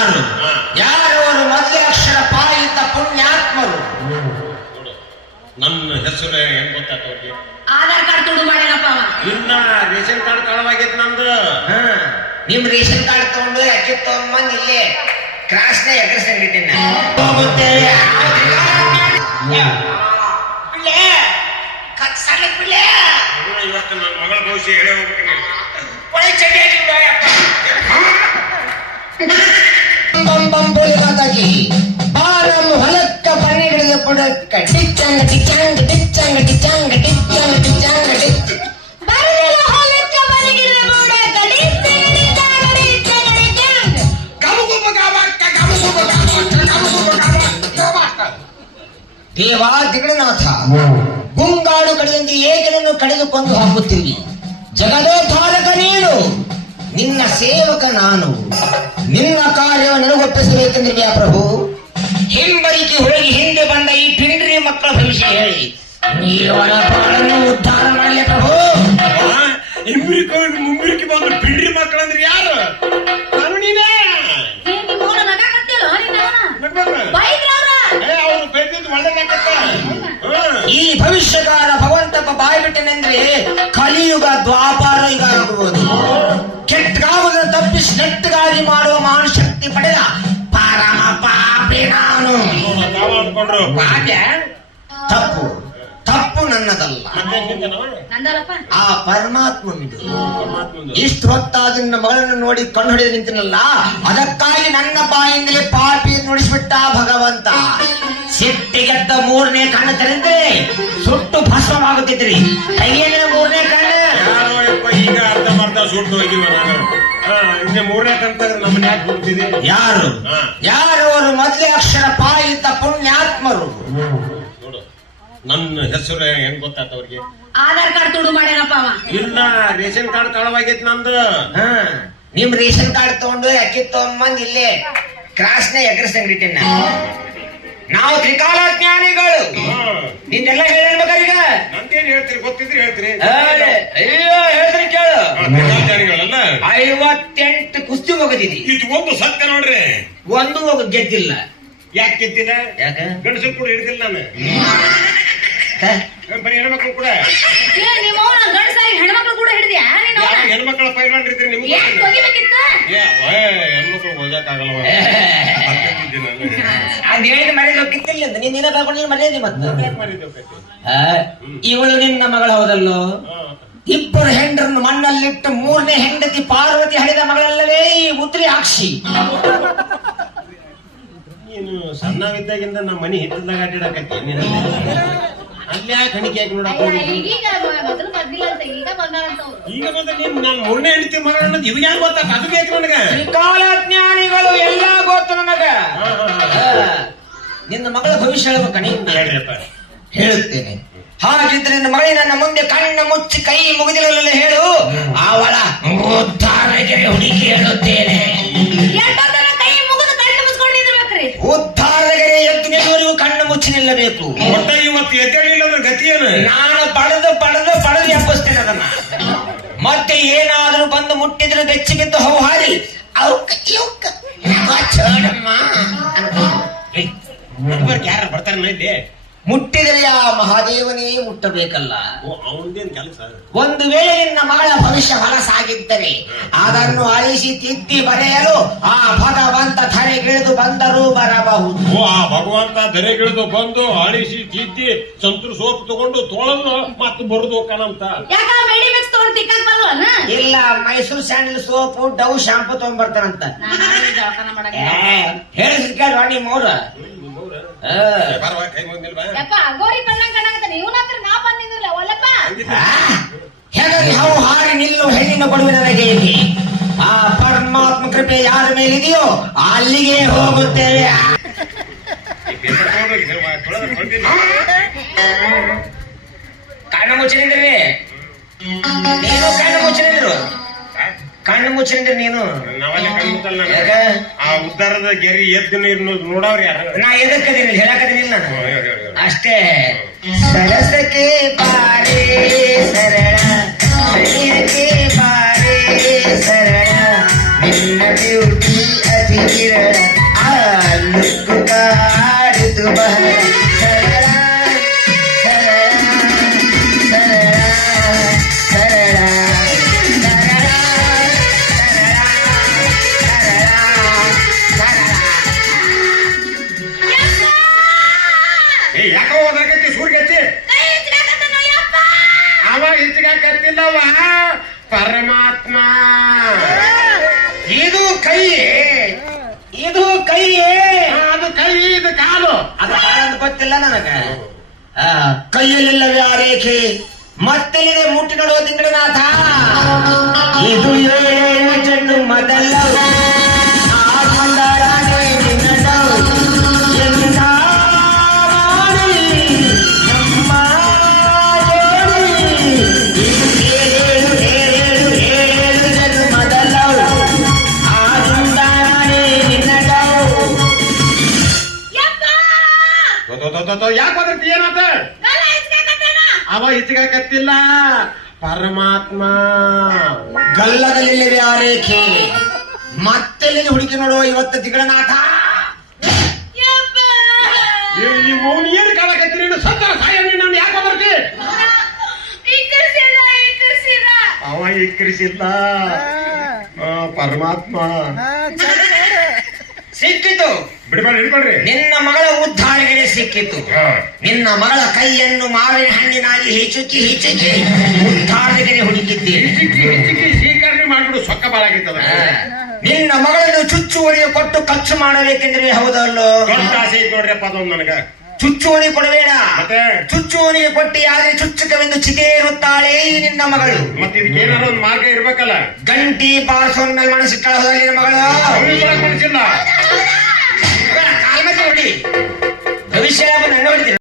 ಯಾರು ಯಾರವರು ಮೊದಲೇ ಅಕ್ಷರ ಪಾಯಿತ ಪುಣ್ಯಾತ್ಮರು. ನನ್ನ ಹೆಸರು ಹೆಂಗ್ ಗೊತ್ತಾಗ್ತವ್ರಿಗೆ? ಆಧಾರ್ ಕಾರ್ಡ್ ತುಡು ಮಾಡ್ಯಾನಪ್ಪ ಅವ. ಇನ್ನ ರೇಷನ್ ಕಾರ್ಡ್ ಕಳವಾಗೈತಿ ನಂದು. ನಿಮ್ ರೇಷನ್ ಕಾರ್ಡ್ ತಗೊಂಡು ಅಕ್ಕಿ ತಗೊಂಡ್ಬಂದ್ ಇಲ್ಲೇ ಕ್ರಾಸ್ನ ಎಗರ್ಸಂಗಿಟ್ಟೇನೆ. ಇವತ್ತು ನನ್ನ ಮಗಳ ಭವಿಷ್ಯ ಹೇಳೇ ಹೋಗ್ಬೇಕು. ಹೊಲಕ್ಕ ಪಣಿ ಹಿಡಿದ ಪುಡಕ್ಕ ಟಿಚ್ಚಂಗ ಟಿಚ್ಚಂಗ ಟಿಚ್ಚಂಗ ಟಿಚ್ಚಂಗ ಟಿಚ್ಚಂಗ ಟಿಚ್ಚಂಗ ಟಿಚ್ಚ ದೇವ ದಿಗಣನಾಥ, ಗುಂಗಾಡು ಕಡೆಯಿಂದ ಏಕನನ್ನು ಕಡಿದುಕೊಂಡು ಹಾಕುತ್ತೀವಿ. ಜಗದೋದ್ಧಾರಕ ನೀನು, ನಿನ್ನ ಸೇವಕ ನಾನು. ನಿನ್ನ ಕಾರ್ಯವನ್ನು ನನಗೊಪ್ಪಿಸಬೇಕೆಂದ್ರೆ ಪ್ರಭು, ಹಿಂಬರಿಕೆ ಹೋಗಿ ಹಿಂದೆ ಬಂದ ಈ ಪಿಂಡ್ರಿ ಮಕ್ಕಳ ಭವಿಷ್ಯ ಹೇಳಿ ನೀವನ ಬಾಳನ್ನು ಉದ್ಧಾರ ಮಾಡಲಿ ಪ್ರಭು. ಹಿಂಬರಿಕೆ ಮುಂಬರಿಕೆ ಬಂದು ಪಿಂಡ್ರಿ ಮಕ್ಕಳಂದ್ರೆ ಯಾರು? ನಾನು ನೀನೇ. ಈ ಭವಿಷ್ಯಗಾರ ಭಗವಂತಪ್ಪ ಬಾಯಿ ಬಿಟ್ಟನೆಂದ್ರೆ ಕಲಿಯುಗ ದ್ವಾಪಾರ ಯುಗ ಆಗುವುದು. ಕೆಟ್ಟಗಾವುದನ್ನು ತಪ್ಪಿಸಿ ನೆಟ್ಟಗಾಗಿ ಮಾಡುವ ಮಹಾನ್ ಶಕ್ತಿ ಪಡೆದ ಪರಮ ಪಾಪಿ ನಾನು. ತಪ್ಪು ತಪ್ಪು ನನ್ನದಲ್ಲ, ಆ ಪರಮಾತ್ಮನಿದು. ಇಷ್ಟು ಹೊತ್ತಾದ ನಿನ್ನ ಮಗಳನ್ನು ನೋಡಿ ಕಣ್ಣು ಹೊಡೆದು ನಿಂತಿನಲ್ಲ, ಅದಕ್ಕಾಗಿ ನನ್ನ ಬಾಯಿಂದಲೇ ಪಾಪಿ ನುಡಿಸಿಬಿಟ್ಟ ಭಗವಂತ. ಸಿಟ್ಟಿಗೆದ್ದ ಮೂರನೇ ಕಣ್ಣು ತೆರೆದ್ರೆ ಸುಟ್ಟು ಭಸ್ಮವಾಗುತ್ತಿದ್ರಿ. ಕೈಯೇನ ಮೂರನೇ ಕಣ್ಣು ಈಗ ಅರ್ಧ ಮರ್ಧ ಸುಟ್ಟು ಹೋಗಿವ. ಮೂರನೇ ಕಣ್ಣ ನಮ್ಮನ್ನ ಯಾಕೆ ಬಿಡ್ತಿದೆ? ಯಾರು ಯಾರವರು ಮೊದಲೇ ಅಕ್ಷರ ಪಾಯಿತ ಪುಣ್ಯಾತ್ಮರು. ನನ್ನ ಹೆಸರು ಹೆಂಗ್ ಗೊತ್ತಾಗ್ತವ್ರಿಗೆ? ಆಧಾರ್ ಕಾರ್ಡ್ ತುಡು ಮಾಡ್ಯಾನಪ್ಪ ಅವ. ಇಲ್ಲ ರೇಷನ್ ಕಾರ್ಡ್ ಕಳವಾಗೈತಿ ನಂದು. ನಿಮ್ ರೇಷನ್ ಕಾರ್ಡ್ ತಗೊಂಡು ಅಕ್ಕಿ ತಗೊಂಡ್ಬಂದ್ ಇಲ್ಲೇ ಕ್ರಾಸ್ನ ಎಗರ್ಸಂಗಿಟ್ಟೇನೆ. ನಾವು ತ್ರಿಕಾಲಜ್ಞಾನಿಗಳು. ನಿನ್ನೆಲ್ಲ ಹೇಳ್ಬೇಕಾರೀಗ ನಂದೇನ್ ಹೇಳ್ತೀರಿ? ಗೊತ್ತಿದ್ರೆ ಹೇಳ್ತೀರಿ. ಅಯ್ಯೋ ಹೇಳ್ತೀರಿ ಕೇಳು. ತ್ರಿಕಾಲಜ್ಞಾನಿಗಳಲ್ಲ. 58 ಕುಸ್ತಿ ಹೋಗದಿದಿ. ಇದು ಒಂದು ಸತ್ಯ ನೋಡ್ರಿ. ಒಂದು ಹೋಗ ಗೆದ್ದಿಲ್ಲ. ಯಾಕೆ ಗೆದ್ದಿಲ್ಲ? ಯಾಕ? ಗಂಡಸರು ಕೂಡ ಹಿಡಿದಿಲ್ಲ ನಾನು. ಬರೀ ಹೆಣ್ಮಕ್ಳು ಕೂಡ. ಹೆಣ್ಮಕ್ಳು ಕೂಡ ಹಿಡಿದ್ಯಾ? ಹೆಣ್ಮಕ್ಳ ಪೈಲ್ವಾನ್ ಇದ್ರಿ ನಿಮ್ಗೆ. ಹೆಣ್ಮಕ್ಳು ಹೋಗಕ್ಕಾಗಲ್ಲ. ಅದ್ ಹೇಳಿದ ಮರ್ಯಾದೆ ಹೋಗಿತ್ತಿಲ್ಲ. ನೀನ್ ಏನ ಕಳ್ಕೊಂಡು ಮರ್ಯಾದೆ ಮತ್ತೆ ಇವಳು ನಿನ್ನ ಮಗಳ ಹೌದಲ್ಲೋ. ಇಬ್ಬರು ಹೆಂಡರನ್ನು ಮಣ್ಣಲ್ಲಿಟ್ಟು ಮೂರನೇ ಹೆಂಡತಿ ಪಾರ್ವತಿ ಹಡಿದ ಮಗಳಲ್ಲವೇ ಈ ಉತ್ರಿ ಆಕ್ಷಿ. ನೀನು ಸಣ್ಣವಿದ್ದಾಗಿಂದ ನಮ್ಮ ಮನೆ ಹಿತ್ತದಾಗ ಅಡ್ಡಾಡಕತ್ತಿ. ಅಲ್ಲಿ ಯಾಕೆ ಹಣಿಕೆ ಹಾಕಿ ನೋಡಕ್ ಈಗ ಬಂದ ನೀನ್ ನಾನು ಮೂರನೇ ಹೆಂಡತಿ ಮಗಳ ಅನ್ನೋದು ಇವ್ ಯಾರು ಗೊತ್ತಾಗ? ಅದು ಬೇಕು ನನಗ. ತ್ರಿಕಾಲಜ್ಞಾನಿಗಳು ಎಲ್ಲ ಗೊತ್ತು ನನಗ. ನಿನ್ನ ಮಗಳ ಭವಿಷ್ಯ ಹೇಳ್ಬೇಕ? ನೀನ್ ಹೇಳ್ರಿಪ್ಪ. ಹೇಳುತ್ತೇನೆ. ಹಾಗಿದ್ರೆ ನಿನ್ನ ಮಗಳಿ ನನ್ನ ಮುಂದೆ ಕಣ್ಣ ಮುಚ್ಚಿ ಕೈ ಮುಗಿದಿರಲಿಲ್ಲ ಹೇಳು. ಅವಳ ಉದ್ಧಾರಕ್ಕೆ ಹುಡುಕಿ ಹೇಳುತ್ತೇನೆ. ಉದ್ಧಾರಗೆ ಎದ್ದು ನಿಲ್ಲುವರೆಗೂ ಕಣ್ಣು ಮುಚ್ಚಿ ನಿಲ್ಲಬೇಕು. ಒಟ್ಟ ಇವತ್ತು ಎದ್ದೇಳಿಲ್ಲ ಅಂದ್ರೆ ಗತಿ ಏನು? ನಾನು ಪಡೆದು ಎಬ್ಬಿಸ್ತೇನೆ ಅದನ್ನ. ಮತ್ತೆ ಏನಾದ್ರೂ ಬಂದು ಮುಟ್ಟಿದ್ರೆ ಬೆಚ್ಚಿ ಬಿದ್ದು ಹೌಹಾರಿ ಯಾರು ಬರ್ತಾರೆ ಇಲ್ಲಿ? ಮುಟ್ಟಿದರೆ ಆ ಮಹಾದೇವನೇ ಮುಟ್ಟಬೇಕಲ್ಲ. ಅವನದೇನ್ ಕೆಲಸ? ಒಂದು ವೇಳೆ ನಿನ್ನ ಮಗಳ ಭವಿಷ್ಯ ಹೊಲಸಾಗಿದ್ದರೆ ಅದನ್ನು ಅಳಿಸಿ ತಿದ್ದಿ ಬರೆಯಲು ಆ ಭಗವಂತ ಧರೆಗಿಳಿದು ಬಂದರೂ ಬರಬಹುದು. ಆ ಭಗವಂತ ಧರೆಗಿಳಿದು ಬಂದು ಅಳಿಸಿ ತಿದ್ದಿ ಸಂತೂರ್ ಸೋಪ್ ತಗೊಂಡು ತೊಳೆದು ಮತ್ತೆ ಬರುದು ಕಣಂತ. ಇಲ್ಲ, ಮೈಸೂರು ಸ್ಯಾಂಡಲ್ ಸೋಪು ಡವ್ ಶಾಂಪು ತಗೊಂಡ್ಬರ್ತಾರಂತ ಹೇಳಿದ್ರು ಕೇಳುವ ನಿಮ್ಮವ್ರ. ಹೇಗಾಗಿ ಹಾವು ಹಾರಿ ನಿಲ್ಲು ಹೆಣ್ಣಿನ ಕೊಡುವೆ ನನಗೆ. ಆ ಪರಮಾತ್ಮ ಕೃಪೆ ಯಾರ ಮೇಲಿದೆಯೋ ಅಲ್ಲಿಗೆ ಹೋಗುತ್ತೇವೆ. ಕಣ್ಣು ಮುಚ್ಚಿನಿದ್ರಿ ನೀನು, ಕಣ್ಣು ಮುಚ್ಚಿನಿದ್ರಿ ನೀನು. ಆ ಉದ್ದಾರದ ಗೆರಿ ಎದ್ದು ನೀರು ನೋಡವ್ರಿ ಯಾರು? ನಾ ಎದಕ್ಕದೀನಿ ಹೇಳಕದೀನಿಲ್ಲ ನಾನು ಅಷ್ಟೇ. ಸರಸಕ್ಕೆ ಬಾರೇ ಸರಳ, ಸರಿಯಕ್ಕೆ ಬಾರೇ ಸರಳ, ನಿನ್ನ ಬ್ಯೂಟಿ ಅತಿ ನುಗ್ಗುಗಾಡಿತು ಬಹಳ ಸರಳ ಸರಳ ಸರಳ ಸರಳ ಯಾಕೋ ಹೋದಾಕತ್ತಿ ಸೂರ್ಗತ್ತಿ ಅವ ಹಿಚ್ಕಾಕತ್ತಿಲ್ಲವ ಪರಮಾತ್ಮ. ಇದು ಕೈ, ಇದು ಕೈ, ಅದು ಕೈ, ಇದು ಕಾಲು. ಅದು ಕಾಲಂತ ಗೊತ್ತಿಲ್ಲ ನನಗ. ಕೈಯಲ್ಲಿಲ್ಲವೇ ಆ ರೇಖೆ, ಮತ್ತೆಲ್ಲಿದೆ ಮುಟ್ಟಿ ನೋಡುವ ತಿಂಗಳನಾಥ. ಇದು ಏಳು ಚೆಂಡು ಮೊದಲ ಯಾಕೆ ಹೋದ್ರತಿ ಏನಾತ? ಅವ ಹಿಚ್ಕಾಕತ್ತಿಲ್ಲ ಪರಮಾತ್ಮ. ಗಲ್ಲದಲ್ಲಿಲ್ಲವೇ ಆ ರೇಖೆ, ಮತ್ತೆಲ್ಲಿ ಹುಡುಕಿ ನೋಡುವ ಇವತ್ತು ತಿಂಗಳನಾಥ. ನೀವು ಏನು ಕಾಲಕತ್ತೀರಿ? ಸತ್ತರ ಸಾಯ ನಾನು ಯಾಕೆ ಹೋದ್ರತಿ? ಅವ ಇಕ್ಕರಿಸಿಲ್ಲ ಪರಮಾತ್ಮ. ಸಿಕ್ಕಿತು, ಬಿಡ್ಬೇಡ, ಹಿಡ್ಕೊಳ್ರಿ. ನಿನ್ನ ಮಗಳ ಉದ್ಧಾರಗೆ ಸಿಕ್ಕಿತು. ನಿನ್ನ ಮಗಳ ಕೈಯನ್ನು ಮಾವಿನ ಹಣ್ಣಿನಾಗಿ ಹಿಚುಕಿ ಹಿಚುಕಿ ಉದ್ಧಾರಗೆ ಹುಡುಕಿದ್ದೀರಿ. ಹಿಚ್ಚಿಕ್ಕಿ ಸ್ವೀಕರಣೆ ಮಾಡ್ಬಿಡು, ಸೊಕ್ಕ ಬಾಳಾಗಿತ್ತದ. ನಿನ್ನ ಮಗಳನ್ನು ಚುಚ್ಚುವರಿಗೆ ಕೊಟ್ಟು ಖರ್ಚು ಮಾಡಬೇಕೆಂದ್ರೆ ಹೌದಲ್ಲೋ? ದೊಡ್ಡ ಆಸೆ ಐತ್ ನೋಡ್ರಿಪ್ಪ ಅದೊಂದು ನನಗ. ಚುಚ್ಚುವನಿಗೆ ಕೊಡಬೇಡ, ಮತ್ತೆ ಚುಚ್ಚುವನಿಗೆ ಕೊಟ್ಟಿ ಆದ್ರೆ ಚುಚ್ಚುಕವೆಂದು ಚಿತೇರುತ್ತಾಳೆ ಈ ನಿನ್ನ ಮಗಳು. ಮತ್ತೆ ಇದಕ್ಕೆ ಏನಾರ ಒಂದು ಮಾರ್ಗ ಇರ್ಬೇಕಲ್ಲ. ಗಂಟಿ ಬಾರಿಸೋನ್ ಮೇಲೆ ಮನಸ್ಸಿಟ್ಟಾಳ ನಿನ್ನ ಮಗಳು. ಮನಸ್ಸಿಲ್ಲ ಕಾಲ್ ಮೇಲೆ ಹೊಡಿ, ಭವಿಷ್ಯ ನನ್ನ ಹೊಡಿತೀರಿ.